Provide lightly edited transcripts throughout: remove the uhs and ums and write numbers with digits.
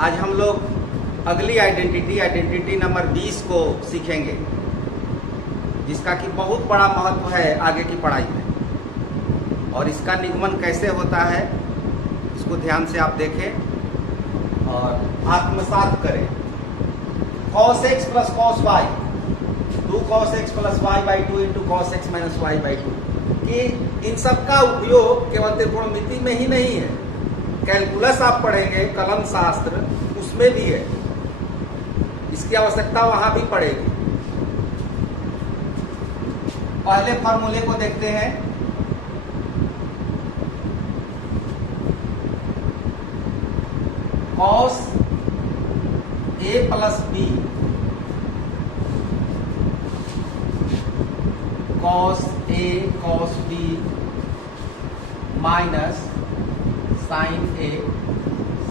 आज हम लोग अगली आइडेंटिटी नंबर 20 को सीखेंगे, जिसका कि बहुत बड़ा महत्व है आगे की पढ़ाई में। और इसका निगमन कैसे होता है इसको ध्यान से आप देखें और आत्मसात करें। cos x plus cos y 2 cos x plus y by 2 into cos x minus y by 2 कि इन सब का उपयोग केवल त्रिकोणमिति में ही नहीं है, कैलकुलस आप पढ़ेंगे कलन शास्त्र उसमें भी है, इसकी आवश्यकता वहां भी पड़ेगी। पहले फॉर्मूले को देखते हैं। cos a plus b cos a cos b minus sine a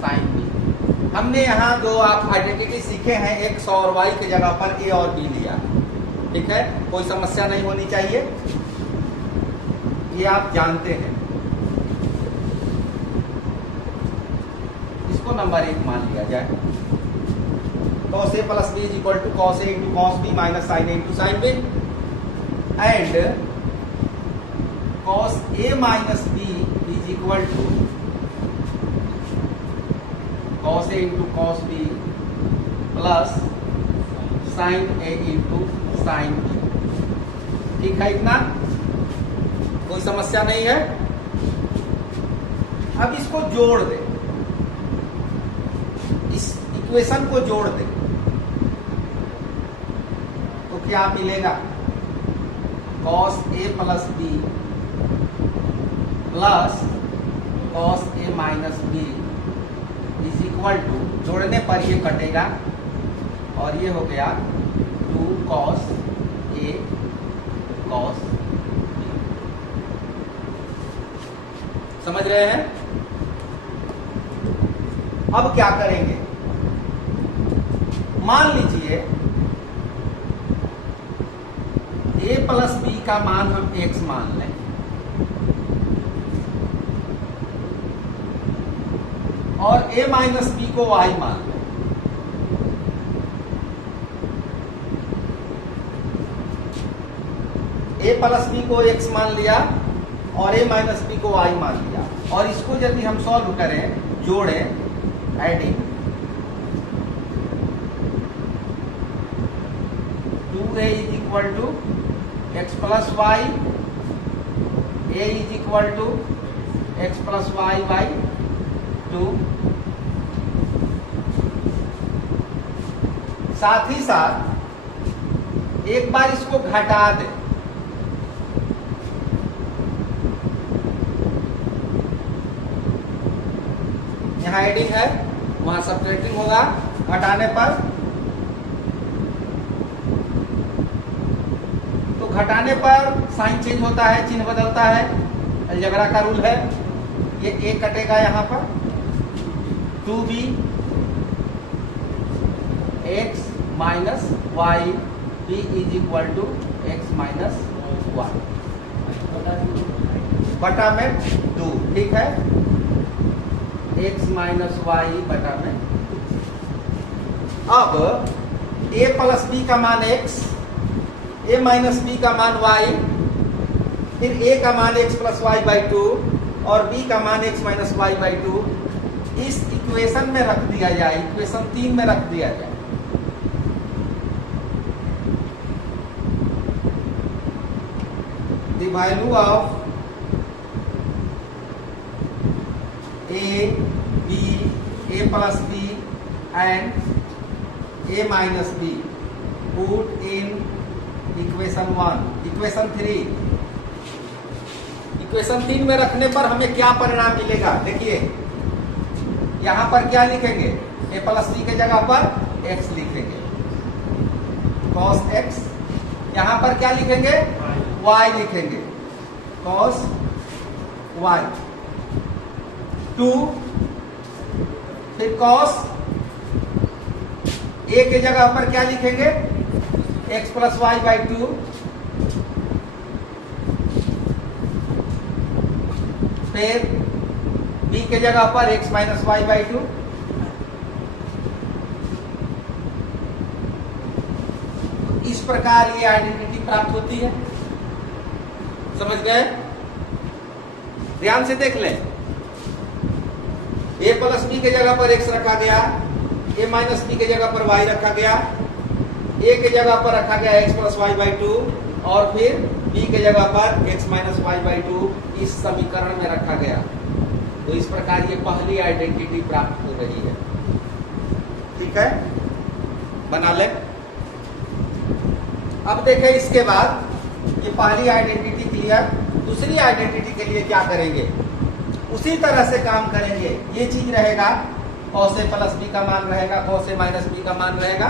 sine b। हमने यहाँ जो आप आइडेंटिटी सीखे हैं x और y के जगह पर a और b लिया, ठीक है, कोई समस्या नहीं होनी चाहिए, ये आप जानते हैं। इसको नंबर 1 मान लिया जाए। cos a plus b is equal to cos a into cos b minus sine a into sine b and cos a minus b is equal to cos a into cos b plus sine a into sine b। ठीक है, इतना कोई समस्या नहीं है। अब इसको जोड़ दे, इस इक्वेशन को जोड़ दे तो क्या मिलेगा? cos a plus b plus cos a minus b is equal to, जोड़ने पर ये कटेगा और ये हो गया 2 cos a cos b। समझ रहे हैं? अब क्या करेंगे? मान लीजिए a प्लस b का मान हम x मान लें और a माइनस b को y मान लें। a प्लस b को x मान लिया और a माइनस b को y मान लिया, और इसको यदि हम सॉल्व करें, जोड़ें, adding 2a is equal to x plus y, a is equal to x plus y by 2। साथ ही साथ एक बार इसको घटा दे, यहाँ एडिंग है वहां सब्ट्रैक्टिंग होगा, घटाने पर तो घटाने पर साइन चेंज होता है, चिन्ह बदलता है, अलजेब्रा का रूल है। ये a कटेगा यहाँ पर, 2b x minus y b is equal to x minus y बटा में 2, ठीक है, x माइनस y बटा में। अब a प्लस b का मान x, a माइनस b का मान y, फिर a का मान x प्लस y बाई 2 और b का मान x माइनस y बाई 2 इस इक्वेशन में रख दिया जाए, इक्वेशन 3 में रख दिया जाए। The value of a b a plus b and a minus b put in equation 1, equation 3। Equation 3 में रखने पर हमें क्या परिणाम मिलेगा? देखिए यहां पर क्या लिखेंगे? a प्लस b के जगह पर x लिखेंगे, cos x। यहां पर क्या लिखेंगे? y लिखेंगे, cos y। 2 फिर cos a के जगह पर क्या लिखेंगे? x प्लस वाई बाई 2 फिर b के जगह पर x माइनस वाई बाई 2 प्रकार ये आइडेंटिटी प्राप्त होती है। समझ गए? ध्यान से देख लें। a प्लस बी के जगह पर x रखा गया, a माइनस बी के जगह पर y रखा गया, a के जगह पर रखा गया x plus y by two, और फिर b के जगह पर x minus y by two इस समीकरण में रखा गया। तो इस प्रकार ये पहली आइडेंटिटी प्राप्त हो रही है। ठीक है, बना ले। अब देखें इसके बाद ये पहली आइडेंटिटी क्लियर। दूसरी आइडेंटिटी के लिए क्या करेंगे? उसी तरह से काम करेंगे। ये चीज रहेगा, cos a प्लस बी का मान रहेगा, cos a माइनस बी का मान रहेगा।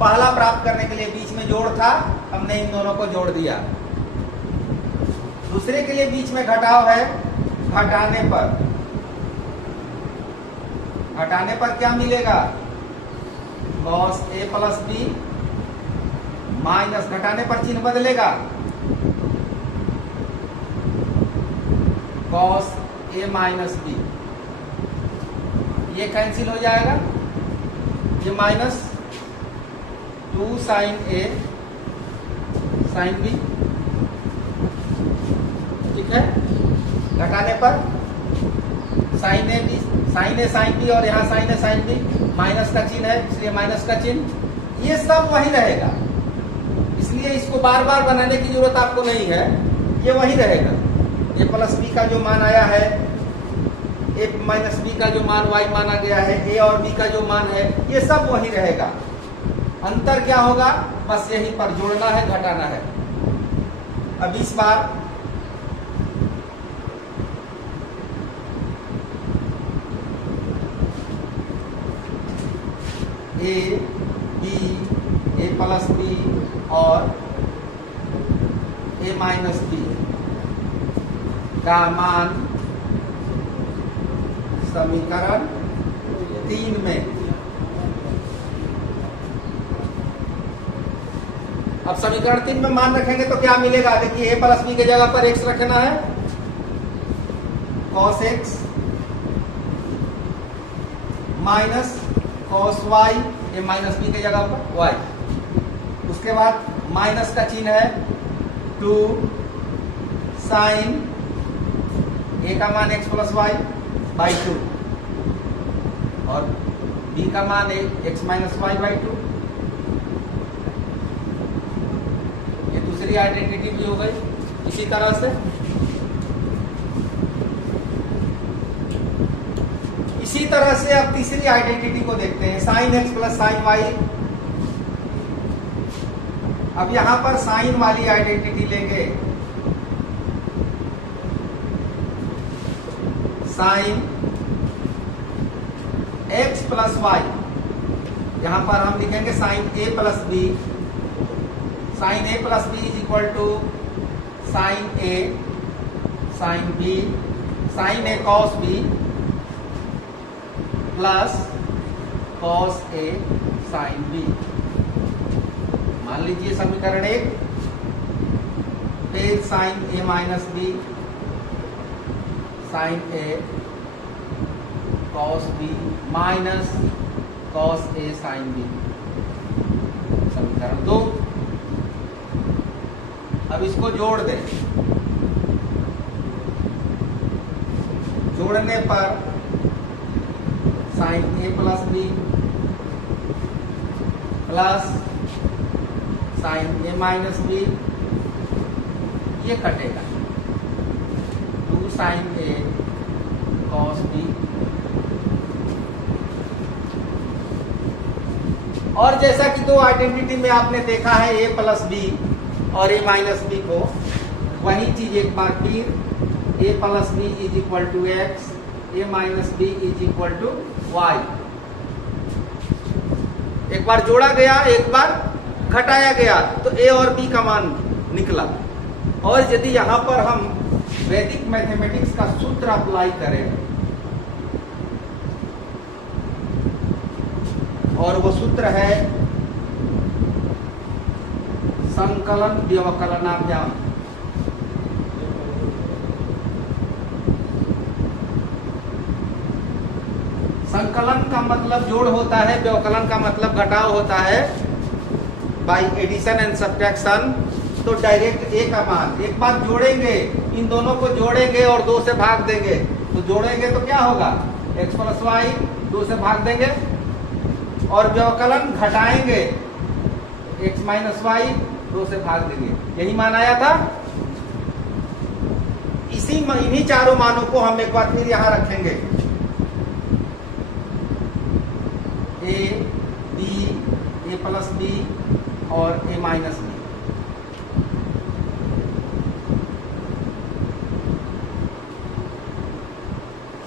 पहला प्राप्त करने के लिए बीच में जोड़ था, हमने इन दोनों को जोड़ दिया। दूसरे के लिए बीच में घटाव है, घटाने पर क्या मिलेगा? cos a plus b minus, घटाने पर चिन्ह बदलेगा, cos a माइनस बी। ये कैंसिल हो जाएगा, ये minus 2 sine a sine b. ठीक है, घटाने पर sine a b, sine a sine b, और यहाँ sine a sine b, minus का चिन्ह है इसलिए माइनस का चिन्ह। ये सब वही रहेगा, इसलिए इसको बार बार बनाने की जरूरत आपको नहीं है, ये वही रहेगा। ए प्लस बी का जो मान आया है, ए माइनस बी का जो मान y माना गया है, ए और बी का जो मान है, ये सब वही रहेगा। अंतर क्या होगा? बस यहीं पर जोड़ना है, घटाना है। अब इस बार A B, A plus B और ए माइनस बी का मान समीकरण 3 में। अब समीकरण 3 में मान रखेंगे तो क्या मिलेगा? देखिए, a प्लस बी के जगह पर x रखना है, cos x minus cos y, a minus b के जगह पर y। उसके बाद माइनस का चिन्ह है 2 साइन a का मान x प्लस वाई बाई 2 और b का मान है x माइनस वाई बाई 2। ये दूसरी आइडेंटिटी भी हो गई। इसी तरह से अब तीसरी आइडेंटिटी को देखते हैं, sine x plus sine y. अब यहां पर साइन वाली आइडेंटिटी लेंगे, साइन x प्लस वाई। यहां पर हम लिखेंगे sine a plus b. Sine a plus b is equal to sine a sine b, sine a cos b plus cos a sine b। मान लीजिए समीकरण 1, फिर sine a minus b, sine a cos b minus cos a sine b। समीकरण 2। अब इसको जोड़ दें, जोड़ने पर sine a plus b plus sine a minus b, ये कटेगा 2 साइन a कॉस b। और जैसा कि दो आइडेंटिटी में आपने देखा है a प्लस बी और a माइनस बी को, वही चीज एक बार फिर a plus b is equal to x, a minus b is equal to y. एक बार जोड़ा गया, एक बार घटाया गया, तो a और b का मान निकला। और यदि यहां पर हम वैदिक मैथमेटिक्स का सूत्र अप्लाई करें, और वो सूत्र है संकलन व्यवकलनाभ्याम। संकलन का मतलब जोड़ होता है, व्यवकलन का मतलब घटाव होता है। बाई एडिशन एंड सब्ट्रैक्शन, तो डायरेक्ट ए का मान एक बार जोड़ेंगे, इन दोनों को जोड़ेंगे और 2 से भाग देंगे, तो जोड़ेंगे तो क्या होगा x प्लस वाई, 2 से भाग देंगे, और व्यवकलन घटाएंगे x माइनस वाई, 2 से भाग देंगे, यही मान आया था। इन्हीं चारों मानों को हम एक बार फिर यहां रखेंगे, a b, a plus b और a माइनस b।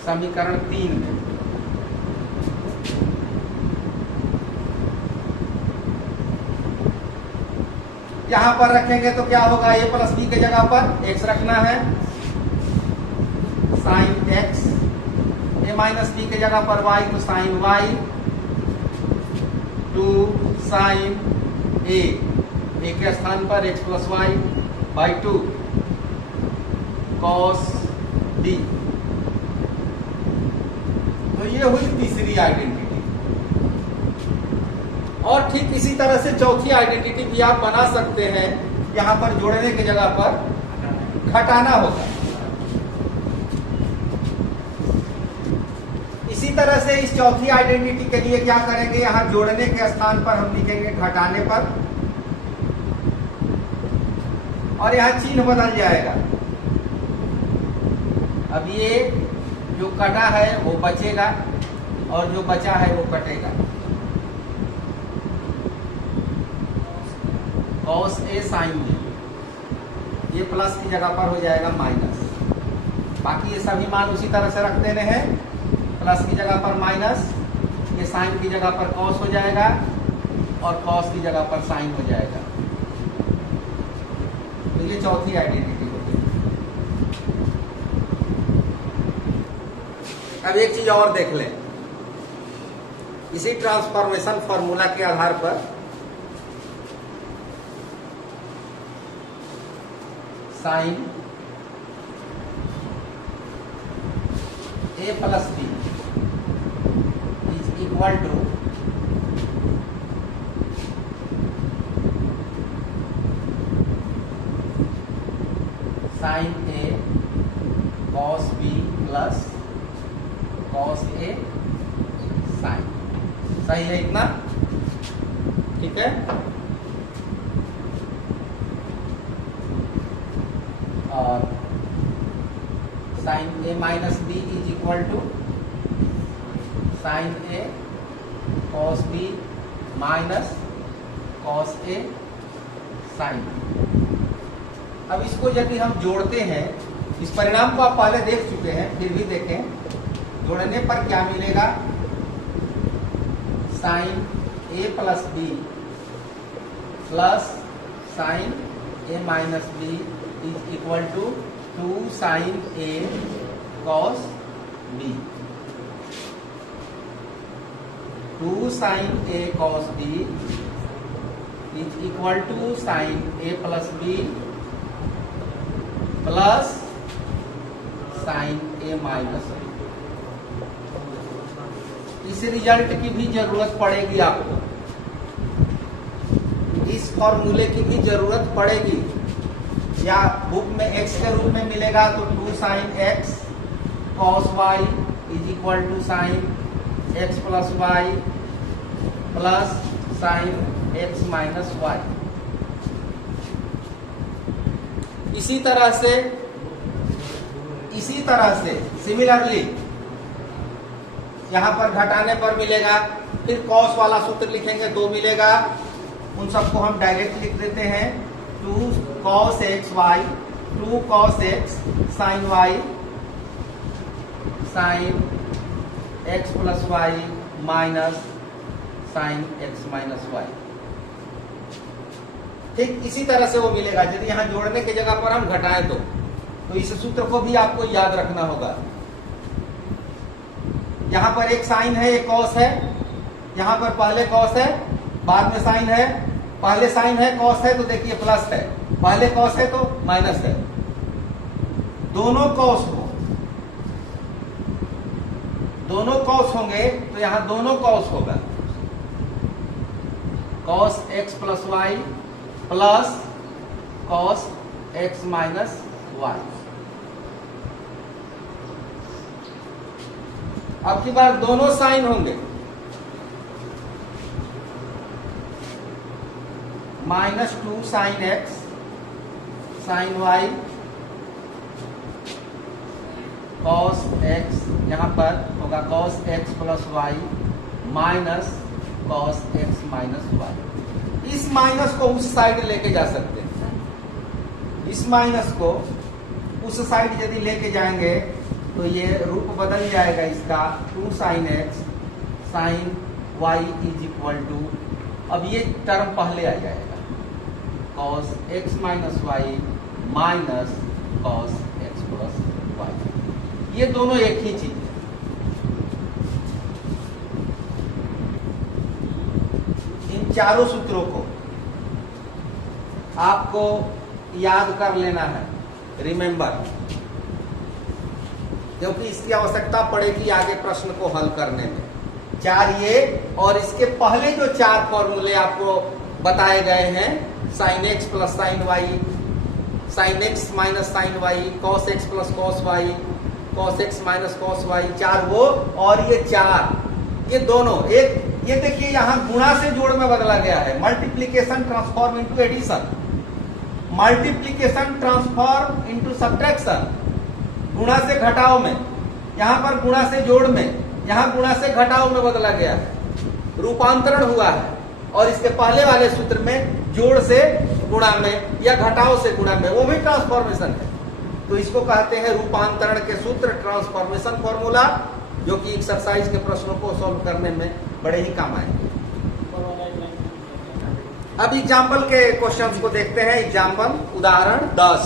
समीकरण 3 में यहां पर रखेंगे तो क्या होगा, a प्लस बी के जगह पर x रखना है, sine x, a minus b के जगह पर y तो साइन y, 2 साइन a के स्थान पर x plus y by 2 cos d। तो ये हुई तीसरी आइडेंटिटी। और ठीक इसी तरह से चौथी आइडेंटिटी भी आप बना सकते हैं, यहां पर जोड़ने की जगह पर घटाना होगा। इसी तरह से इस चौथी आइडेंटिटी के लिए क्या करेंगे, यहां जोड़ने के स्थान पर हम लिखेंगे घटाने पर, और यहां चिन्ह बदल जाएगा। अब ये जो कटा है वो बचेगा और जो बचा है वो कटेगा। कॉस ए साइन बी, ये प्लस की जगह पर हो जाएगा माइनस। बाकी ये सभी मान उसी तरह से रख देने हैं, प्लस की जगह पर माइनस, ये साइन की जगह पर कॉस हो जाएगा और कॉस की जगह पर साइन हो जाएगा। तो ये चौथी आइडेंटिटी होगी। अब एक चीज और देख लें, इसी ट्रांसफॉर्मेशन फॉर्मूला के आधार पर sine a plus b is equal to sine a cos b plus cos a sine. सही है इतना? ठीक है। और sine a minus b is equal to sine a cos b minus cos a sine. अब इसको यदि हम जोड़ते हैं, इस परिणाम को आप पहले देख चुके हैं, फिर भी देखें, जोड़ने पर क्या मिलेगा, sine a plus b plus sine a minus b is equal to 2 sine a cos b. 2 sine a cos b is equal to sine a plus b plus sine a minus b. इस result की भी जरूरत पड़ेगी आपको, इस फॉर्मूले की भी जरूरत पड़ेगी। या बुक में x के रूप में मिलेगा तो 2 sine x cos y is equal to sine x plus y plus sine x minus y. इसी तरह से सिमिलरली यहां पर घटाने पर मिलेगा, फिर कॉस वाला सूत्र लिखेंगे, 2 मिलेगा, उन सबको हम डायरेक्ट लिख देते हैं। 2 cos x y 2 cos x sin y sin x plus y minus sine x minus y. ठीक इसी तरह से वो मिलेगा यदि यहां जोड़ने की जगह पर हम घटाएं तो इस सूत्र को भी आपको याद रखना होगा। यहां पर एक साइन है, एक कॉस है, यहां पर पहले कॉस है बाद में साइन है, पहले साइन है कॉस है तो देखिए प्लस है, पहले कॉस है तो माइनस है। दोनों कॉस होंगे तो यहां दोनों कॉस होगा। Cos x plus y plus cos x minus y. अब की बार दोनों साइन होंगे, -2 sine x sine y cos x, यहां पर होगा cos x plus y minus cos x minus y. इस माइनस को उस साइड लेके जा सकते हैं, इस माइनस को उस साइड यदि लेके जाएंगे तो ये रूप बदल जाएगा इसका, 2 sine x sine y is equal to, अब ये टर्म पहले आ जाएगा cos x minus y minus cos x plus y. ये दोनों एक ही चीज है। इन चारों सूत्रों को आपको याद कर लेना है, रिमेंबर, क्योंकि इसकी आवश्यकता पड़ेगी आगे प्रश्न को हल करने में। 4 ये और इसके पहले जो 4 फॉर्मूले आपको बताए गए हैं, sine x plus sine y, sine x minus sine y, cos x plus cos y, cos x minus cos y, 4 वो और ये 4, ये दोनों एक, ये देखिए यहां गुणा से जोड़ में बदला गया है, multiplication transform into addition, multiplication transform into subtraction, गुणा से घटाव में, यहां पर गुणा से जोड़ में, यहां गुणा से घटाव में बदला गया है, रूपांतरण हुआ है। और इसके पहले वाले सूत्र में जोड़ से गुणा में या घटाव से गुणा में, वो भी ट्रांसफॉर्मेशन है। तो इसको कहते हैं रूपांतरण के सूत्र, ट्रांसफॉर्मेशन फॉर्मूला, जो कि एक्सरसाइज के प्रश्नों को सॉल्व करने में बड़े ही काम आएंगे। अब एग्जाम्पल के क्वेश्चंस को देखते हैं। एग्जाम्पल उदाहरण 10,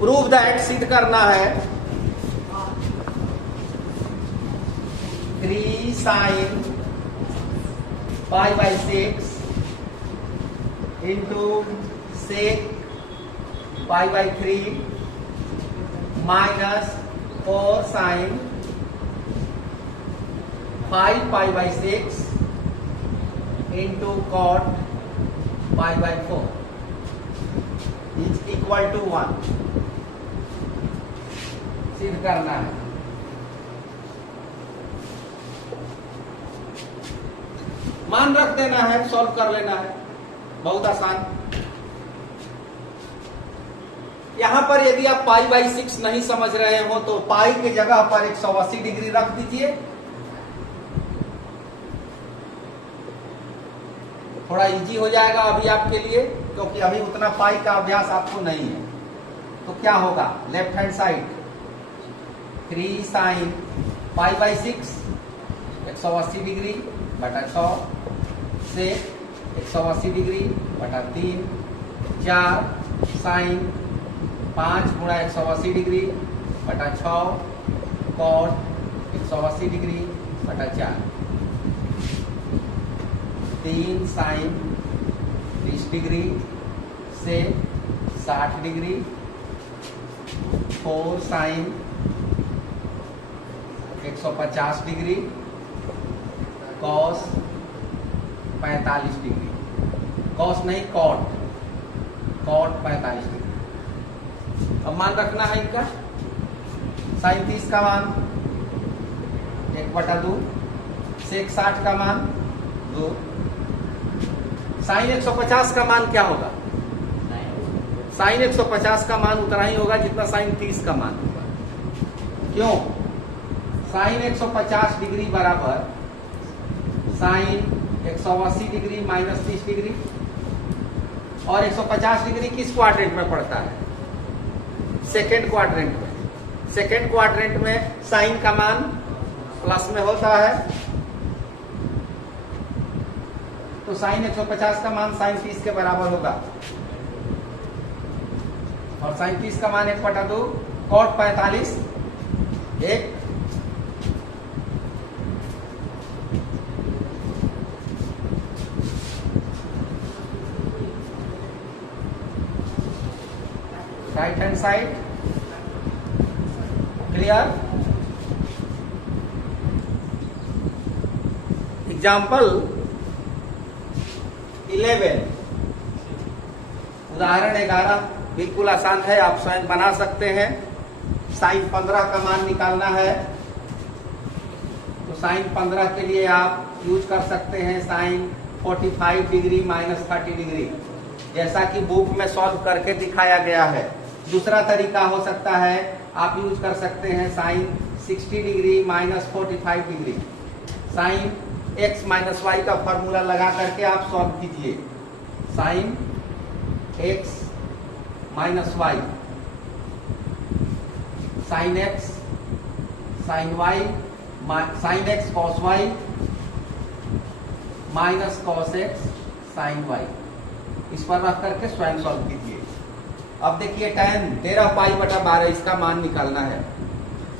प्रूव दैट, सिद्ध करना है 3 sine pi by 6 into sec pi by 3 minus 4 sine 5 pi by 6 into cot pi by 4 is equal to 1। सिद्ध करना है। मान रख देना है, सॉल्व कर लेना है, बहुत आसान। यहां पर यदि आप पाई बाई 6 नहीं समझ रहे हो तो पाई के जगह पर 180 डिग्री रख दीजिए, थोड़ा इजी हो जाएगा अभी आपके लिए, क्योंकि अभी उतना पाई का अभ्यास आपको नहीं है। तो क्या होगा, left hand side 3 sine pi by 6 180 degree बटा 6 से 180 डिग्री बटा 3, 4 साइन 5 गुणा 180 डिग्री बटा 6 कॉट 180 डिग्री बटा 4, 3 साइन 30 डिग्री से 60 degree, 4 sine 150 degree cos 45 degree, cos नहीं कॉट, कॉट 45 डिग्री। अब मान रखना है इनका, साइन 30 का मान 1/2, सेक 60 का मान 2, साइन 150 का मान क्या होगा, साइन 150 का मान उतना ही होगा जितना साइन 30 का मान होगा। क्यों, साइन 150 डिग्री बराबर साइन 180 डिग्री माइनस 30 डिग्री, और 150 डिग्री किस क्वाड्रेंट में पड़ता है, सेकेंड क्वाड्रेंट में। सेकेंड क्वाड्रेंट में साइन का मान प्लस में होता है, तो साइन 150 का मान साइन 30 के बराबर होगा, और साइन 30 का मान 1/2, cot 45 1, right hand side clear. Example 11। उदाहरण 11 बिल्कुल आसान है, आप स्वयं बना सकते हैं। साइन 15 का मान निकालना है, तो साइन 15 के लिए आप यूज कर सकते हैं साइन 45 डिग्री माइनस 30 डिग्री, जैसा कि बुक में सॉल्व करके दिखाया गया है। दूसरा तरीका हो सकता है, आप यूज कर सकते हैं sine 60 degree minus 45 degree. Sine x minus y का फॉर्मूला लगा करके आप सॉल्व कीजिए। Sine x minus y, sine x sine y, sine x cos y minus cos x sine y, इस पर रख करके स्वयं सॉल्व कीजिए। अब देखिए tan 13 पाई बटा 12 इसका मान निकालना है,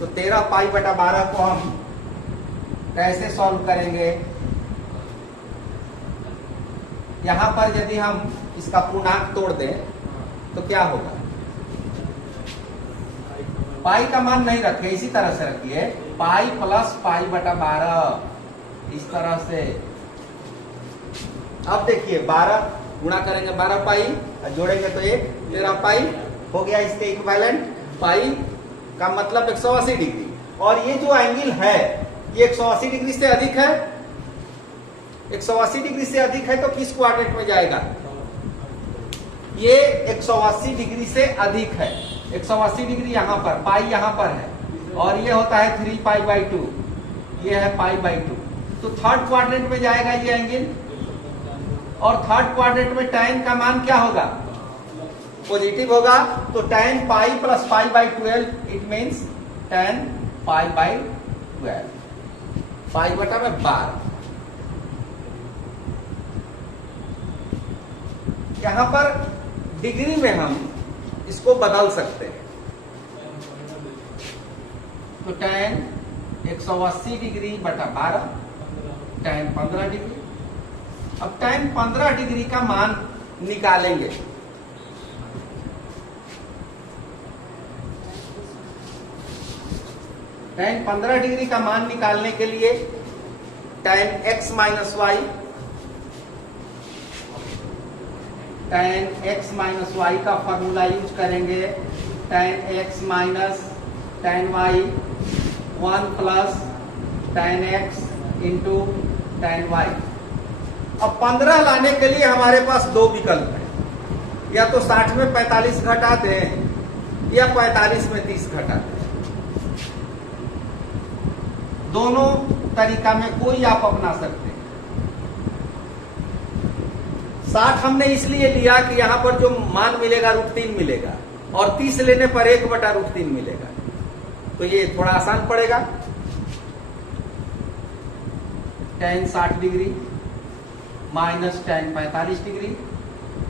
तो 13 पाई बटा 12 को हम कैसे सॉल्व करेंगे? यहां पर यदि हम इसका पूर्णांक तोड़ दें तो क्या होगा? पाई का मान नहीं रखे, इसी तरह से रखिए, पाई प्लस पाई बटा 12, इस तरह से। अब देखिए 12 गुणा करेंगे 12 पाई और जोड़ेंगे तो 13 पाई हो गया। इसके इक्विवेलेंट पाई का मतलब 180 डिग्री, और ये जो एंगल है ये 180 डिग्री से अधिक है। 180 डिग्री से अधिक है तो किस क्वाड्रेंट में जाएगा? ये 180 डिग्री से अधिक है। 180 डिग्री यहाँ पर, पाई यहाँ पर है, और ये होता है 3 पाई बाई 2, ये है पाई बाई 2, तो थर्ड क्वाड्रेंट में जाएगा ये एंगल। और थर्ड क्वाड्रेंट में tan का मान क्या होगा? पॉजिटिव होगा, तो tan pi plus pi by 12, it means tan pi by 12, पाई बटा में 12। यहां पर डिग्री में हम इसको बदल सकते हैं, तो tan 180 डिग्री बटा 12, tan 15 डिग्री। अब tan 15 डिग्री का मान निकालेंगे। tan 15 डिग्री का मान निकालने के लिए tan x minus y, tan x minus y का फॉर्मूला यूज करेंगे। tan x minus tan y 1 plus tan x into tan y। अब 15 लाने के लिए हमारे पास दो विकल्प है, या तो 60 में 45 घटा दें या 45 में 30 घटा दें। दोनों तरीका में कोई आप अपना सकते हैं। 60 हमने इसलिए लिया कि यहां पर जो मान मिलेगा √3 मिलेगा, और 30 लेने पर 1 बटा √3 मिलेगा, तो ये थोड़ा आसान पड़ेगा। tan 60 degree minus tan 45 degree.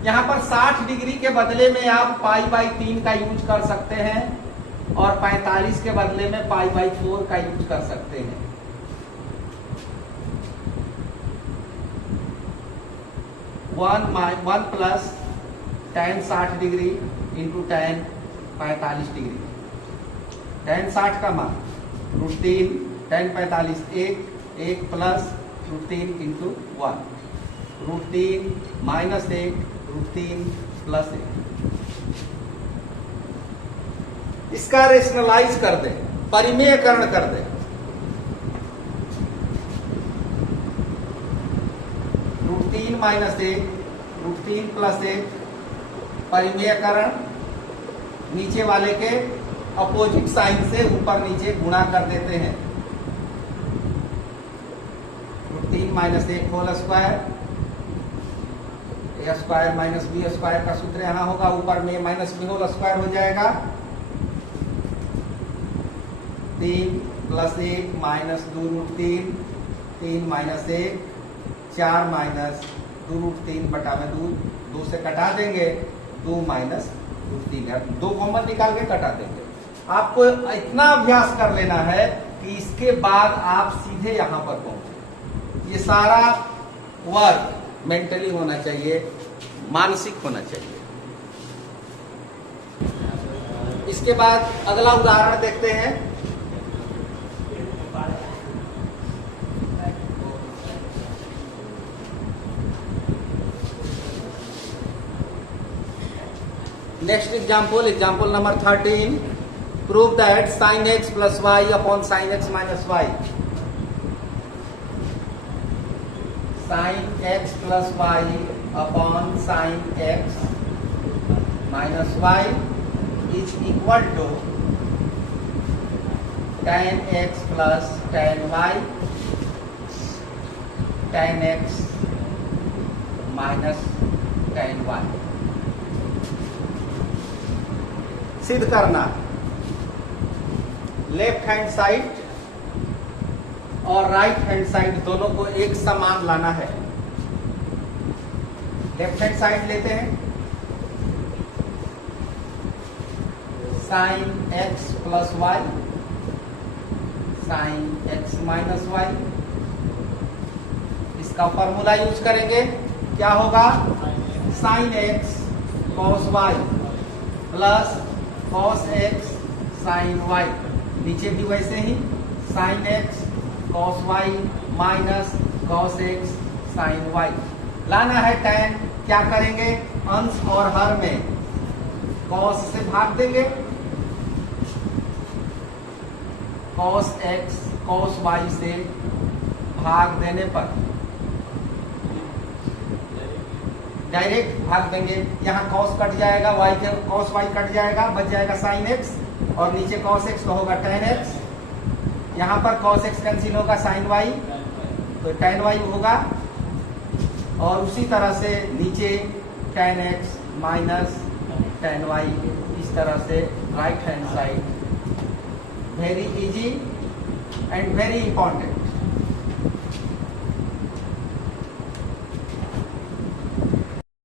यहां पर 60 डिग्री के बदले में आप पाई बाई 3 का यूज कर सकते हैं, और 45 के बदले में पाई बाई 4 का यूज कर सकते हैं। One plus tan 60 degree into tan 45 degree. tan 60 का मान √3, tan 45 1 plus √3 into 1, √3 minus 1, √3 plus 1। इसका रेशनलाइज कर दें, परिमेयकरण कर दें। √3 माइनस 1, √3 प्लस 1, परिमेयकरण, नीचे वाले के अपोजिट साइन से ऊपर नीचे गुणा कर देते हैं। √3 माइनस 1 होल स्क्वायर, ए स्क्वायर माइनस बी स्क्वायर का सूत्र यहां होगा, ऊपर में माइनस बी होल स्क्वायर हो जाएगा। 3 प्लस 1 माइनस 2√3, 3 माइनस 1, 4 माइनस 2√3 बटा में 2 से कटा देंगे, 2 माइनस √3, 2 कॉमन निकाल के कटा देंगे। आपको इतना अभ्यास कर लेना है कि इसके बाद आप सीधे यहां पर पहुंचे। ये सारा वर्क मेंटली होना चाहिए, मानसिक होना चाहिए। इसके बाद अगला उदाहरण देखते हैं। Next example number 13. Prove that sin x plus y upon sin x minus y. Sin x plus y upon sin x minus y is equal to tan x plus tan y, tan x minus tan y. सिद्ध करना, left hand side और right hand side दोनों को एक समान लाना है। Left hand side लेते हैं, sine x plus y, sine x minus y. इसका फॉर्मूला यूज करेंगे, क्या होगा? Sine x cos y plus cos x sine y. नीचे भी वैसे ही sine x cos y minus cos x sine y. लाना है tan, क्या करेंगे? अंश और हर में कॉस से भाग देंगे, कॉस एक्स कॉस वाई से भाग देने पर डायरेक्ट भाग देंगे। यहाँ cos कट जाएगा, y के cos y कट जाएगा, बच जाएगा sin x और नीचे cos x तो होगा tan x। यहाँ पर cos x कैंसिल होगा, sin y तो tan y होगा। और उसी तरह से नीचे tan x minus tan y, इस तरह से right hand side. Very easy and very important.